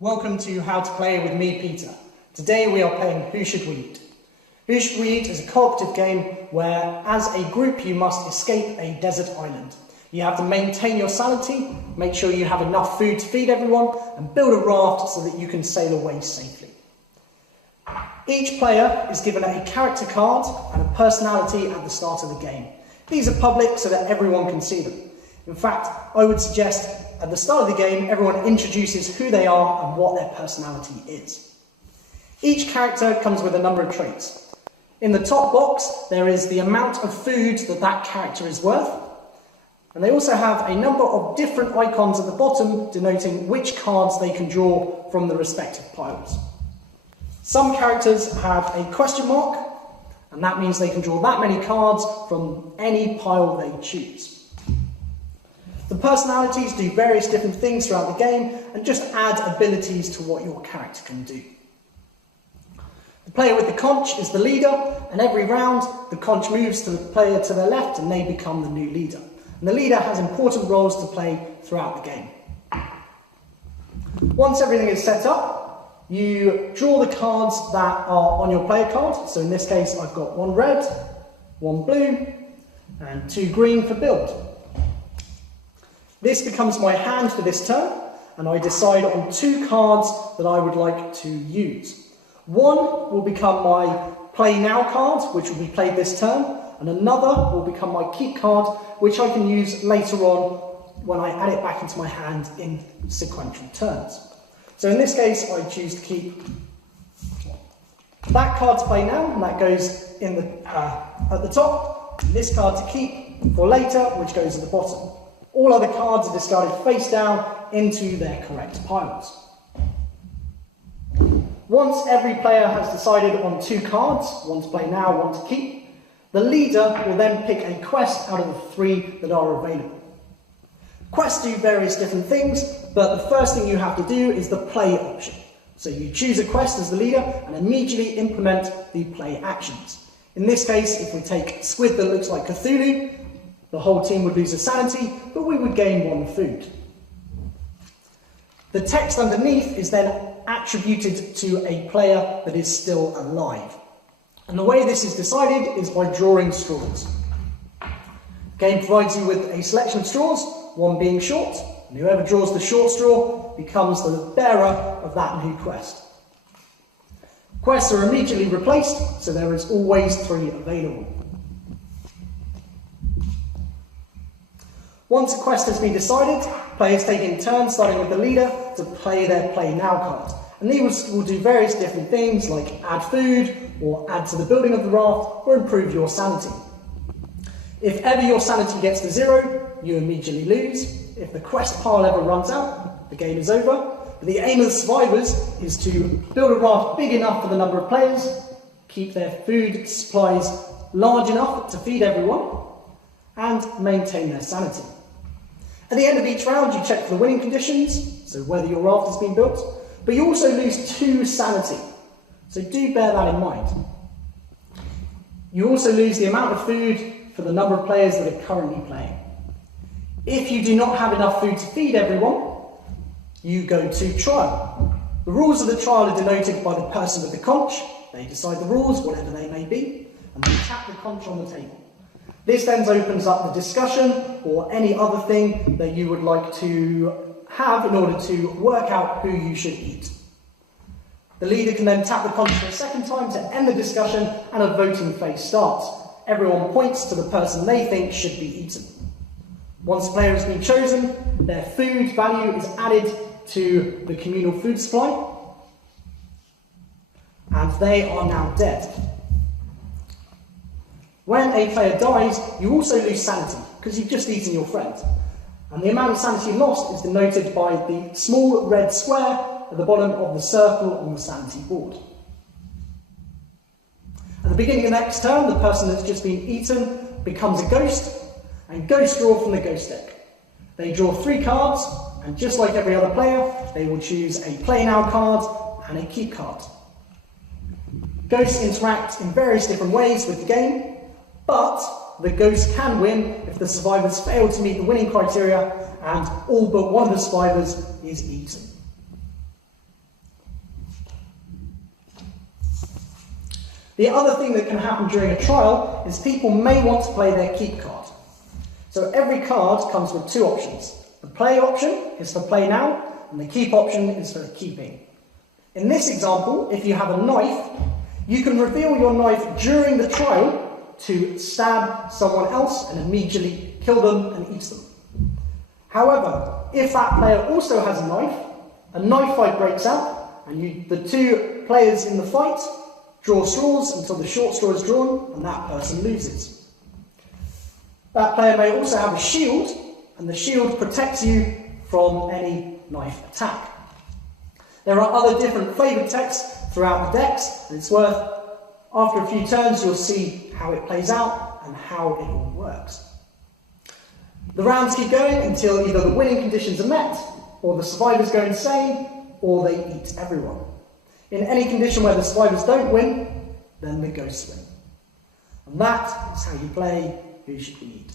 Welcome to How to Play with me, Peter. Today we are playing Who Should We Eat? Who Should We Eat is a cooperative game where, as a group, you must escape a desert island. You have to maintain your sanity, make sure you have enough food to feed everyone, and build a raft so that you can sail away safely. Each player is given a character card and a personality at the start of the game. These are public so that everyone can see them. In fact, I would suggest at the start of the game, everyone introduces who they are and what their personality is. Each character comes with a number of traits. In the top box, there is the amount of food that character is worth. And they also have a number of different icons at the bottom denoting which cards they can draw from the respective piles. Some characters have a question mark, and that means they can draw that many cards from any pile they choose. The personalities do various different things throughout the game and just add abilities to what your character can do. The player with the conch is the leader, and every round the conch moves to the player to their left and they become the new leader. And the leader has important roles to play throughout the game. Once everything is set up, you draw the cards that are on your player card. So in this case I've got one red, one blue and two green for build. This becomes my hand for this turn, and I decide on two cards that I would like to use. One will become my play now card, which will be played this turn, and another will become my keep card, which I can use later on when I add it back into my hand in sequential turns. So in this case, I choose to keep that card to play now, and that goes in at the top. This card to keep for later, which goes at the bottom. All other cards are discarded face down into their correct piles. Once every player has decided on two cards, one to play now, one to keep, the leader will then pick a quest out of the three that are available. Quests do various different things, but the first thing you have to do is the play option. So you choose a quest as the leader and immediately implement the play actions. In this case, if we take squid that looks like Cthulhu, the whole team would lose a sanity, but we would gain one food. The text underneath is then attributed to a player that is still alive. And the way this is decided is by drawing straws. The game provides you with a selection of straws, one being short, and whoever draws the short straw becomes the bearer of that new quest. Quests are immediately replaced, so there is always three available. Once a quest has been decided, players take in turns, starting with the leader, to play their play now card. And these will do various different things like add food, or add to the building of the raft, or improve your sanity. If ever your sanity gets to 0, you immediately lose. If the quest pile ever runs out, the game is over. But the aim of the survivors is to build a raft big enough for the number of players, keep their food supplies large enough to feed everyone, and maintain their sanity. At the end of each round, you check for the winning conditions, so whether your raft has been built, but you also lose 2 sanity, so do bear that in mind. You also lose the amount of food for the number of players that are currently playing. If you do not have enough food to feed everyone, you go to trial. The rules of the trial are denoted by the person with the conch. They decide the rules, whatever they may be, and they tap the conch on the table. This then opens up the discussion or any other thing that you would like to have in order to work out who you should eat. The leader can then tap the conch for a second time to end the discussion, and a voting phase starts. Everyone points to the person they think should be eaten. Once a player has been chosen, their food value is added to the communal food supply, and they are now dead. When a player dies, you also lose sanity, because you've just eaten your friend. And the amount of sanity lost is denoted by the small red square at the bottom of the circle on the sanity board. At the beginning of the next turn, the person that's just been eaten becomes a ghost, and ghosts draw from the ghost deck. They draw 3 cards, and just like every other player, they will choose a play now card and a keep card. Ghosts interact in various different ways with the game, but the ghost can win if the survivors fail to meet the winning criteria and all but one of the survivors is eaten. The other thing that can happen during a trial is people may want to play their keep card. So every card comes with two options. The play option is for play now, and the keep option is for keeping. In this example, if you have a knife, you can reveal your knife during the trial to stab someone else and immediately kill them and eat them. However, if that player also has a knife fight breaks out, and the two players in the fight draw straws until the short straw is drawn, and that person loses. That player may also have a shield, and the shield protects you from any knife attack. There are other different flavoured texts throughout the decks, and it's worth, after a few turns, you'll see how it plays out and how it all works. The rounds keep going until either the winning conditions are met, or the survivors go insane, or they eat everyone. In any condition where the survivors don't win, then the ghosts win. And that is how you play Who Should We Eat?